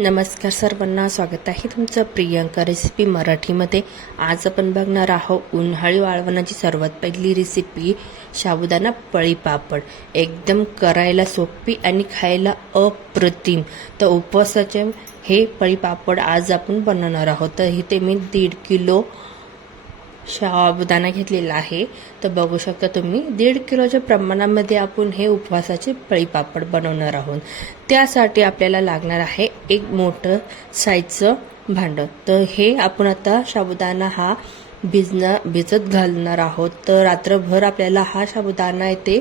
नमस्कार सर्वांना स्वागत आहे तुमचं प्रियंका रेसिपी मराठीमध्ये. आज आपण बघणार आहोत उन्हाळी वाळवणाची सर्वात पहिली रेसिपी साबुदाणा पळी पापड. एकदम करायला सोपी आणि खायला अप्रतिम. तर उपवासाचे हे पळी पापड आज आपण बनवणार आहोत. तर इथे मी दीड किलो साबुदाणा घेतलेला आहे. तर बघू शकता तुम्ही दीड किलोच्या प्रमाणामध्ये आपण हे उपवासाचे पळी पापड बनवणार आहोत. त्यासाठी आपल्याला लागणार आहे एक मोठं साईजचं भांडं. तर हे आपण आता साबुदाणा हा भिजणं भिजत घालणार आहोत. तर रात्रभर आपल्याला हा साबुदाणा येते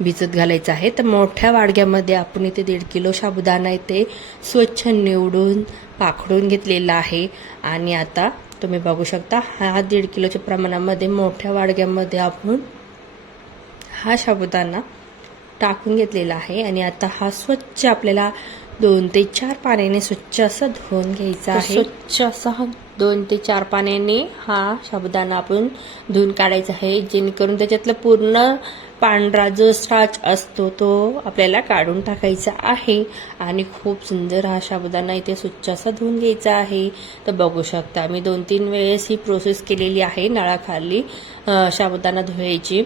भिजत घालायचा आहे. तर मोठ्या वाडग्यामध्ये आपण इथे दीड किलो साबुदाणा इथे स्वच्छ निवडून पाखडून घेतलेला आहे. आणि आता तुम्ही बघू शकता. हा दीड किलोच्या प्रमाणामध्ये मोठ्या वाडग्यामध्ये आपण हा साबुदाणा टाकून घेतलेला आहे. आणि आता हा स्वच्छ आपल्याला दोन ते चार पाण्याने स्वच्छ असा धुवून घ्यायचा आहे. स्वच्छ असा हा दोन ते चार पाण्याने हा साबुदाणा आपण धुवून काढायचा आहे. जेणेकरून त्याच्यातलं पूर्ण पांढरा जो स्टार्च असतो तो आपल्याला काढून टाकायचा आहे. आणि खूप सुंदर हा शाबुदाना इथे स्वच्छ असा धुवून घ्यायचा आहे. तर बघू शकता मी दोन तीन वेळेस ही प्रोसेस केलेली आहे नळाखाली शाबुदाना धुवायची.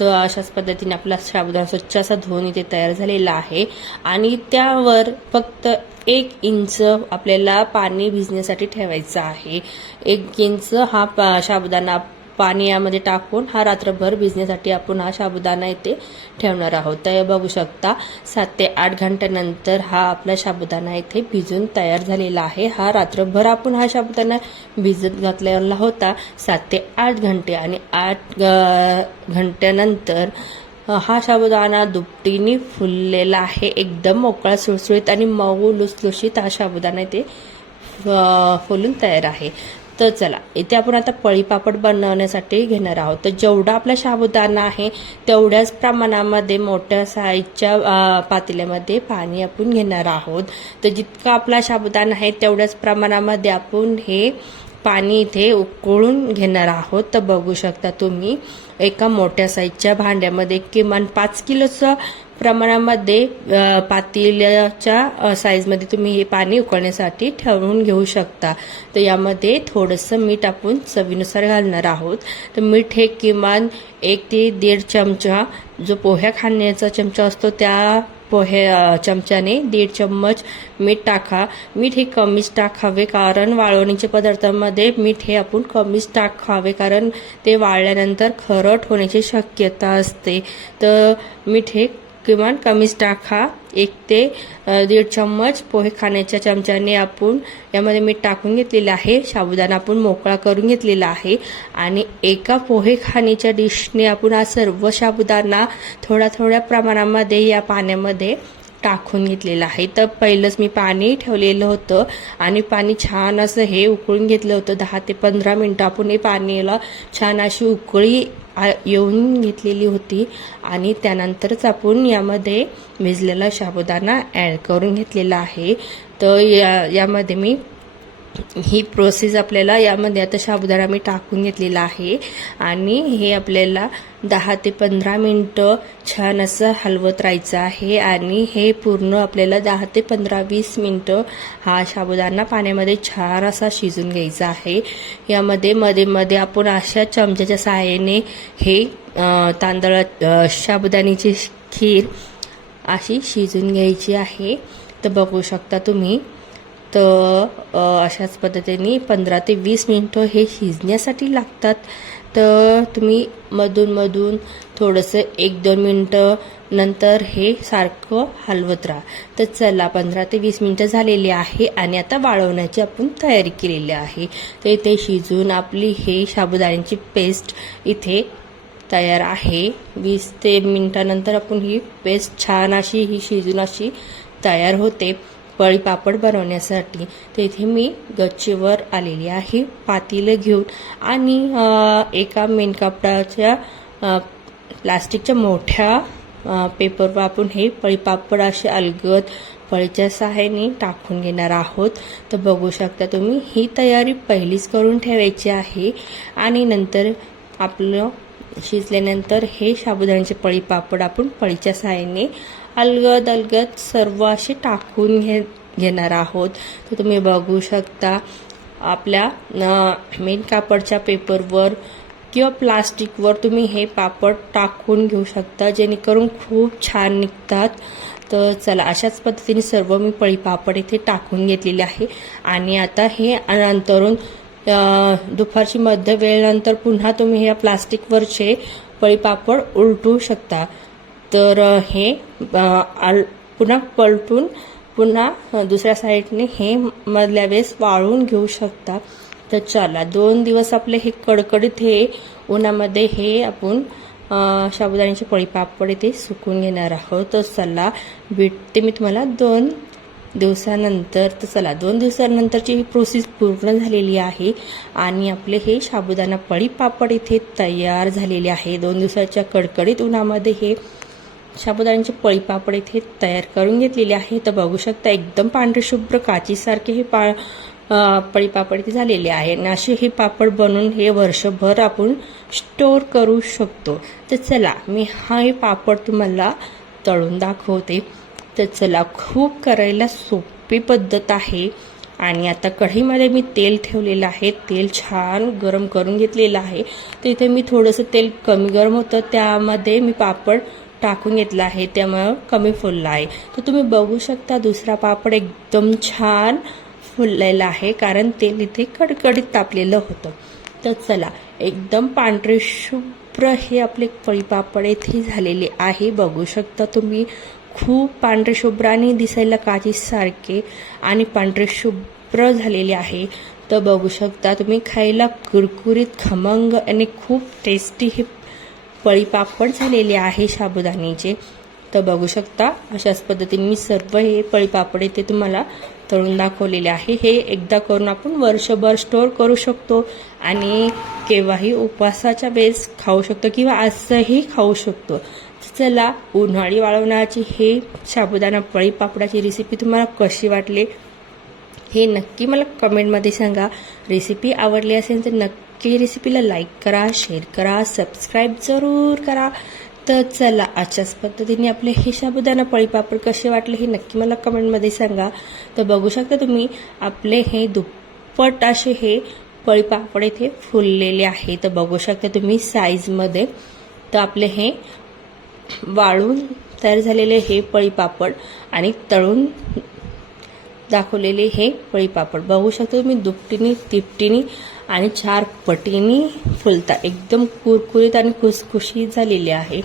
तर अशाच पद्धतीने आपला शाबुदाना स्वच्छ असा धुवून इथे तयार झालेला आहे. आणि त्यावर फक्त एक इंच आपल्याला पाणी भिजण्यासाठी ठेवायचं आहे. एक इंच हा पा- पाणी यामध्ये टाकून हा रात्रभर भिजण्यासाठी आपण हा साबुदाणा इथे ठेवणार आहोत. तर हे बघू शकता सात ते आठ घंट्यानंतर हा आपला साबुदाणा इथे भिजून तयार झालेला आहे. हा रात्रभर आपण हा साबुदाणा भिजत घातलेला होता सात ते आठ घंटे आणि आठ घंट्यानंतर हा साबुदाणा दुपटीने फुललेला आहे. एकदम मोकळा सुळसुळीत आणि मऊ लुसलुशीत हा साबुदाणा इथे फुलून तयार आहे. तर चला इथे आपण आता पळी पापड बनवण्यासाठी घेणार आहोत. तर जेवढा आपला साबुदाणा आहे तेवढ्याच प्रमाणामध्ये मोठ्या साईजच्या पातेल्यामध्ये पाणी आपण घेणार आहोत. तर जितका आपला साबुदाणा आहे तेवढ्याच प्रमाणामध्ये आपण हे पाणी इथे उकळून घेणार आहोत. तर बघू शकता तुम्ही एका मोठ्या साईजच्या भांड्यामध्ये किमान पाच किलोचं प्रमाणामध्ये पातेल्याच्या साईजमध्ये तुम्ही हे पाणी उकळण्यासाठी ठेवून घेऊ शकता. तर यामध्ये थोडंसं मीठ आपण चवीनुसार घालणार आहोत. तर मीठ हे किमान एक ते दीड चमचा जो पोह्या खाण्याचा चमचा असतो त्या पोहे चमच्याने दीड चम्मच मीठ टाका. मीठ हे कमीच टाकावे कारण वाळवणीच्या पदार्थांमध्ये मीठ हे आपण कमीच टाकावे कारण ते वाळल्यानंतर खरट होण्याची शक्यता असते. तर मीठ हे किमान कमीच टाका. एक ते दीड चम्मच पोहे खाण्याच्या चमच्याने आपण यामध्ये मीठ टाकून घेतलेलं आहे. साबुदाणा आपण मोकळा करून घेतलेला आहे. आणि एका पोहे खाण्याच्या डिशने आपण हा सर्व साबुदाणा थोड्या थोड्या प्रमाणामध्ये या पाण्यामध्ये टाकून घेतलेलं आहे. तर पहिलंच मी पाणी ठेवलेलं होतं आणि पाणी छान असं हे उकळून घेतलं होतं. दहा ते पंधरा मिनटं आपण हे पाण्याला छान अशी उकळी येऊन घेतलेली होती आणि त्यानंतरच आपण यामध्ये भिजलेला साबुदाणा ॲड करून घेतलेला आहे. तर या यामध्ये मी ही प्रोसेस आपल्याला यामध्ये आता साबुदाणा मी टाकून घेतलेला आहे. आणि हे आपल्याला दहा ते पंधरा मिनटं छान असं हलवत राहायचं आहे. आणि हे पूर्ण आपल्याला दहा ते पंधरा वीस मिनटं हा साबुदाणा पाण्यामध्ये छान असा शिजून घ्यायचा आहे. यामध्ये मध्ये मध्ये आपण अशा चमच्याच्या सहाय्याने हे अं, तांदळा साबुदाण्याची खीर अशी शिजून घ्यायची आहे. तर बघू शकता तुम्ही. तर अशाच पद्धतीने पंधरा ते वीस मिनटं हे शिजण्यासाठी लागतात. तर तुम्ही मधून थोडंसं एक दोन मिनटं नंतर हे सारखं हलवत राहा. तर चला पंधरा ते वीस मिनटं झालेली आहे आणि आता वाळवण्याची आपण तयारी केलेली आहे. तर इथे शिजून आपली हे साबुदाण्याची पेस्ट इथे तयार आहे. वीस ते मिनटानंतर आपण ही पेस्ट छान अशी ही शिजून अशी तयार होते. पळी पापड बनवण्यासाठी. तर इथे मी गच्चीवर आलेली आहे. पातेलं घेऊन आणि एका मेन कापडाच्या प्लास्टिकच्या मोठ्या पेपर पेपरवर आपण हे पळीपापड असे अलगद पळीच्या सहाय्याने टाकून घेणार आहोत. तर बघू शकता तुम्ही ही तयारी पहिलीच करून ठेवायची आहे. आणि नंतर आपलं शिजल्यानंतर हे साबुदाण्याचे पळीपापड आपण पळीच्या सहाय्याने अलगद अलगद सर्व असे टाकून घे घेणार आहोत. तर तुम्ही बघू शकता आपल्या मेन कापडच्या पेपरवर किंवा प्लास्टिकवर तुम्ही हे पापड टाकून घेऊ शकता जेणेकरून खूप छान निघतात. तर चला अशाच पद्धतीने सर्व मी पळी पापड इथे टाकून घेतलेले आहे. आणि आता हे अनंतरून दुपारची मध्य वेळेनंतर पुन्हा तुम्ही या प्लास्टिकवरचे पळी पापड उलटू शकता. तर हे आल- पुन्हा पलटून पुन्हा दुसऱ्या साईडने हे मधल्या वेळेस वाळून घेऊ शकता. तर चला दोन दिवस आपले हे कडकडीत हे उन्हामध्ये हे आपण अ, साबुदाण्याचे पळी पापड इथे सुकून घेणार आहोत. तर चला भेटते मी तुम्हाला दोन दिवसानंतर. तर चला दोन दिवसानंतरची ही प्रोसेस पूर्ण झालेली आहे आणि आपले हे साबुदाणा पळी पापड इथे तयार झालेले आहे. दोन दिवसाच्या कडकडीत उन्हामध्ये हे साबुदाण्याचे पळी पापड इथे तयार करून घेतलेले आहे तर बघू शकता एकदम पांढरे शुभ्र काचीसारखे हे पा पळी पापड इथे झालेले आहे आणि असे हे पापड बनवून हे वर्षभर आपण स्टोअर करू शकतो. तर चला मी हा हे पापड तुम्हाला तळून दाखवते. तर चला खूप करायला सोपी पद्धत आहे. आणि आता कढईमध्ये मी तेल ठेवलेलं आहे. तेल छान गरम करून घेतलेलं आहे. तर इथे मी थोडंसं तेल कमी गरम होतं. त्यामध्ये मी पापड टाकून घेतला आहे त्यामुळं कमी फुलला आहे. तर तुम्ही बघू शकता दुसरा पापड एकदम छान फुललेला आहे कारण तेल इथे कडकडीत तापलेलं होतं. तर चला एकदम पांढरे शुभ्र हे आपले फळीपापड येथे इथे झालेले आहे. बघू शकता तुम्ही खूप पांढरे शुभ्र आणि दिसायला काचीसारखे आणि पांढरे शुभ्र झालेले आहे. तर बघू शकता तुम्ही खायला कुरकुरीत खमंग आणि खूप टेस्टी हे पळी पापड झालेले आहे साबुदाण्याचे. तर बघू शकता अशाच पद्धतीने मी सर्व हे पळी पापड इथे तुम्हाला तळून दाखवलेले आहे. हे एकदा करून आपण वर्षभर स्टोअर करू शकतो आणि केव्हाही उपवासाच्या वेळेस खाऊ शकतो किंवा असंही खाऊ शकतो. चला उन्हाळी वाळवण्याची हे साबुदाणा पळी पापडाची रेसिपी तुम्हाला कशी वाटली? हे नक्की मला कमेंटमध्ये सांगा. रेसिपी आवडली असेल तर नक्की रेसिपीला लाईक करा शेअर करा सबस्क्राईब जरूर करा. तर चला अशाच पद्धतीने आपले हे साबुदाणा पळीपापड कसे वाटले हे नक्की मला कमेंटमध्ये सांगा. तर बघू शकता तुम्ही आपले हे दुप्पट असे हे पळीपापड इथे फुललेले आहे तर बघू शकता तुम्ही साईजमध्ये तर आपले हे वाळून तयार झालेले हे पळीपापड आणि तळून दाखवलेले हे पळीपापड बघू शकता तुम्ही दुपटीने तिपटीने आणि चार पटीने फुलता. एकदम कुरकुरीत आणि खुसखुशीत झालेली आहे.